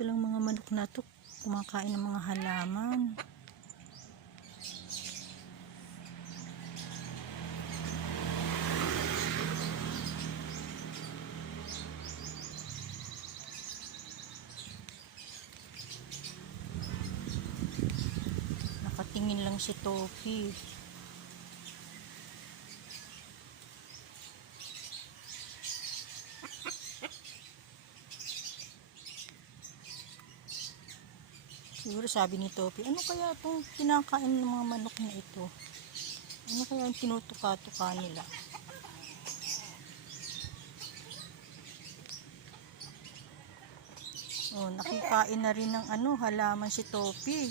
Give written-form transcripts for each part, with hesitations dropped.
palang mga manok na to kumakain ng mga halaman. Nakatingin lang si Topi. Siguro sabi ni Topi, ano kaya itong kinakain ng mga manok na ito? Ano kaya yung tinutuka-tuka nila? Oh, nakikain na rin ng halaman si Topi.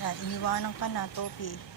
Yan, iniwanan ka na, Topi.